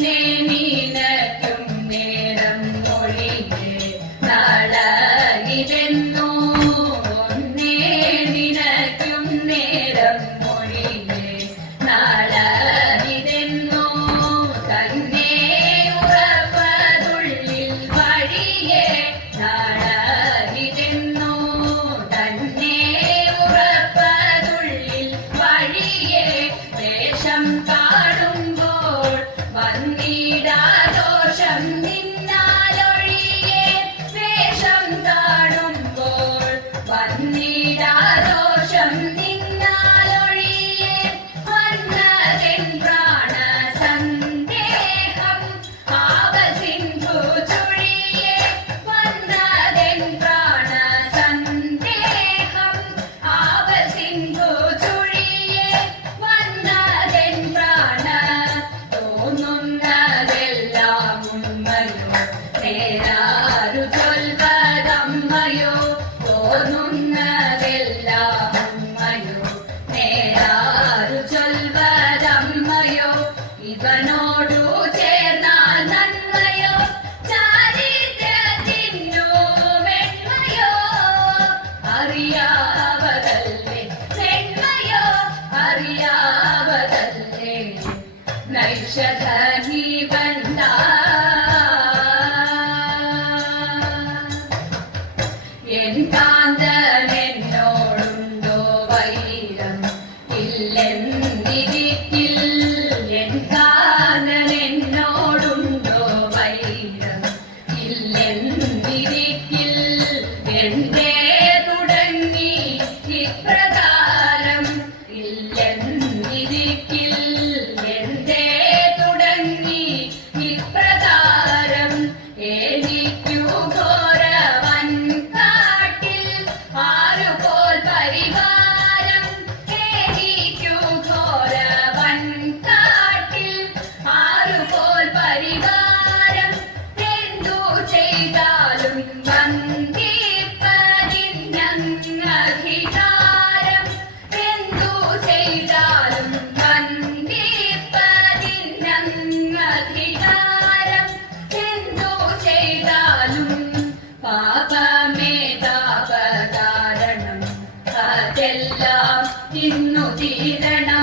name. Hey. Shut up. ತಿನ್ನು ತೀರಣ